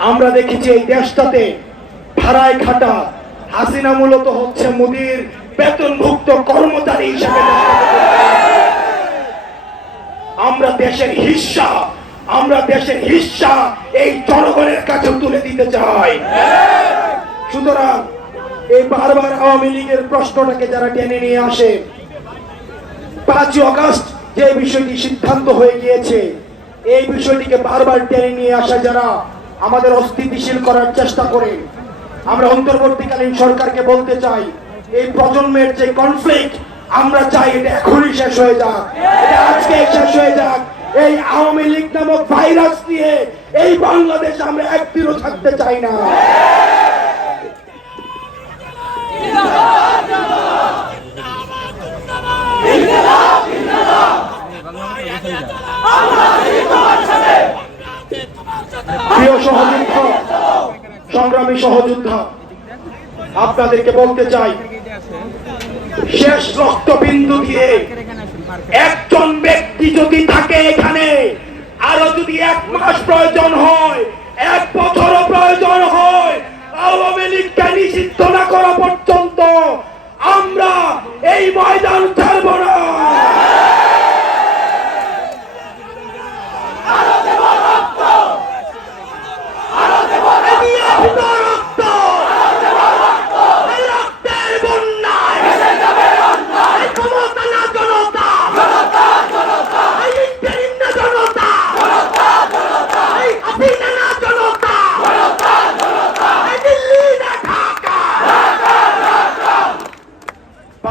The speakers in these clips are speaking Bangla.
আমরা দেখেছি এই দেশটাতে ভাড়ায় খাটা হাসিনা মূলত হচ্ছে মোদির বেতনভুক্ত কর্মচারী হিসেবে আমরা দেশের হিস্সা, আমরা দেশের হিস্সা এই জনগণের কাছে তুলে দিতে চাই। সুতরাং এই বারবার আওয়ামী লীগের প্রশ্নটাকে যারা টেনে নিয়ে আসে, পাঁচই অগস্ট যে বিষয়টি সিদ্ধান্ত হয়ে গিয়েছে এই বিষয়টিকে বারবার টেনে নিয়ে আসা যারা আমাদের অস্থিতিশীল করার চেষ্টা করে, আমরা অন্তর্বর্তীকালীন সরকারকে বলতে চাই, এই প্রজন্মের যে কনফ্লিক্ট আমরা চাই এটা এখনই শেষ হয়ে যাক। এটা আজকে শেষ হয়ে যাক। এই আওয়ামী লীগ নামক ভাইরাস নিয়ে এই বাংলাদেশ আমরা একদিনও থাকতে চাই না। সহযোদ্ধা, সংগ্রামী সহযোদ্ধা। আপনাদেরকে বলতে চাই, শেষ রক্তবিন্দু দিয়ে একজন ব্যক্তি যদি থাকে এখানে, আরও যদি এক মাস প্রয়োজন হয় এক বছরও প্রয়োজন হয় আওয়ামী লীগকে নিষিদ্ধ না করা পর্যন্ত আমরা এই ময়দান ছাড়ব না এই রক্ত, এই রক্তের বন্যায় এই ক্ষমতা না জনতা এই ইন্টারিম না জনতা এই হাসিনা না জনতা এই দিল্লি না ঢাকা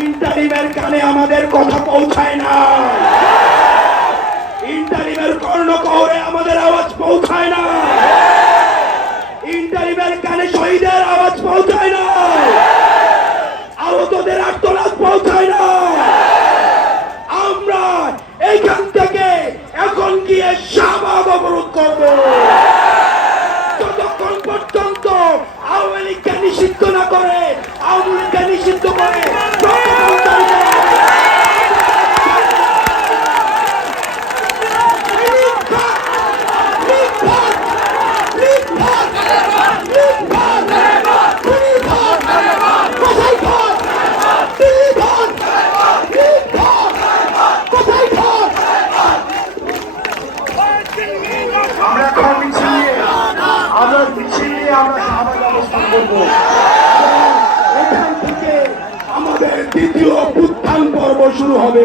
ইন্টারিমের কানে আমাদের কথা পৌঁছায় না। ইন্টারিমের কর্ণকহরে আমাদের আওয়াজ পৌঁছায় না ইন্টারিমের কানে শহীদের আওয়াজ পৌঁছায় না আহতদের আত্মনাদ পৌঁছায় না আমরা এইখান থেকে এখন গিয়ে শাহবাগ অবরোধ করব যতক্ষণ পর্যন্ত আওয়ামী লীগকে নিষিদ্ধ না করে আওয়ামী লীগকে নিষিদ্ধ করে ততক্ষণ তারা- মিথ্যা! মিথ্যা! মিথ্যা! মিথ্যা! খুনি ভোট! কোথায় ভোট? দিল্লি ভোট! মিথ্যা! কোথায় ভোট? আমরা এখন মিছিল আমরা মিছিল নিয়ে আমরা শাহবাগ অবস্থান করব। এখান থেকে আমাদের দ্বিতীয় উত্থান পর্ব শুরু হবে।